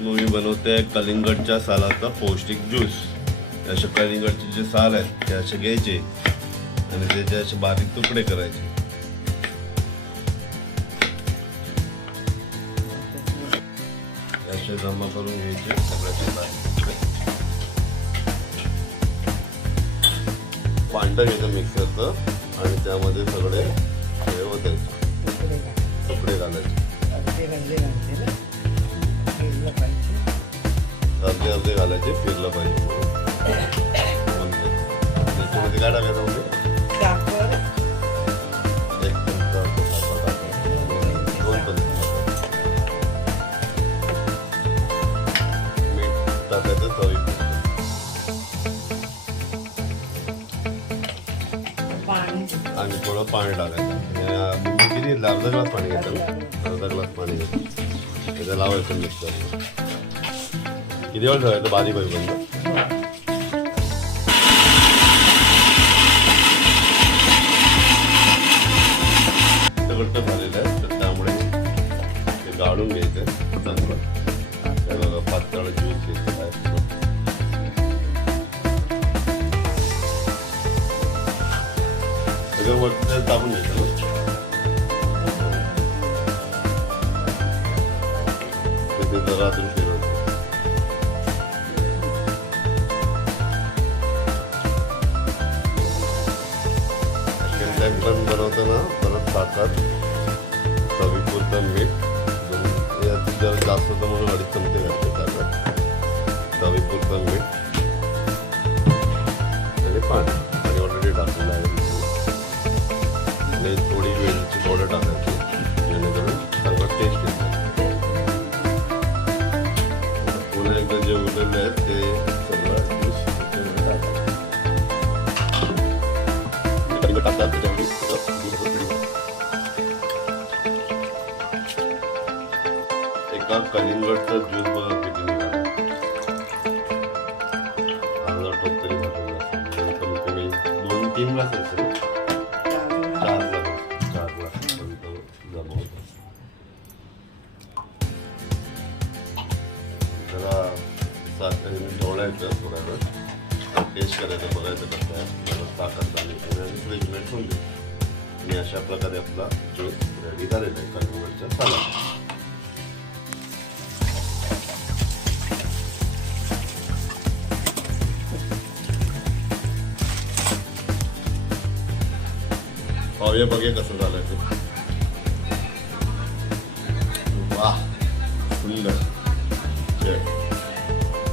मी बनवते कलिंगडच्या सालाचा पौष्टिक ज्यूस. असे कलिंगडचे जे साल आहेत ते असे घ्यायचे आणि त्याचे असे बारीक तुकडे करायचे. असे जमा करून घ्यायचे सगळ्याचे बारीक तुकडे. पांढरं घ्यायचं मिक्सरचं आणि त्यामध्ये सगळे हे ओतायचे, तुकडे घालायचे. अर्धे अर्धे घालायचे, फिरलं पाहिजे म्हणून. त्याच्यामध्ये काय टाकायचं म्हणजे एक चमचा साखर टाकायचं, 2 चमचे मीठ टाकायचं चवीपुरतं आणि थोडं पाणी टाकायचं. मी किती अर्धा ग्लास पाणी घेतो, अर्धा ग्लास पाणी घेतो. त्याचं लावायचं मिक्सर. किती वेळ ठेवायचं बारीक होईपर्यंत. घट्ट झालेलं आहे तर त्यामुळे ते गाळून घ्यायचं चांगलं. त्याला पातळ ज्यूस घेतलं आहे. सगळं वरती टाकून घ्यायचं ना. ते जरा अजून फिरवलं. पण बनवताना परत साखर, चवीपुरतं मीठ, जर जास्त होतं म्हणून 2.5 चमचे घातले साखर, चवीपुरतं मीठ आणि पाणी. आणि ऑलरेडी टाकलेलं आहे. आणि थोडी वेलची पावडर टाकायची जेणेकरून चांगलं टेस्ट येतो. पुन्हा एकदा जे उरलेलं आहे ते सगळं ज्यूस टाकतात. एका कलिंगडचा ज्यूस बघा किती निघाला. अर्धा टोप तरी भरलेला असेल. कमीत कमी 2-3 ग्लास असेल. 4 ग्लास जमा होता. जरा साखर ढवळायचं थोड्या वेळ, टेस्ट करायचं, बघायचं कसं आहे. जरा साखर झाली आणि फ्रीजमध्ये ठेवून द्यायचं. आणि अशा प्रकारे आपला ज्यूस रेडी झालेला आहे कलिंगडच्या सालाचा. पाहूया बघे कसं झालं ते. वाह, सुंदर.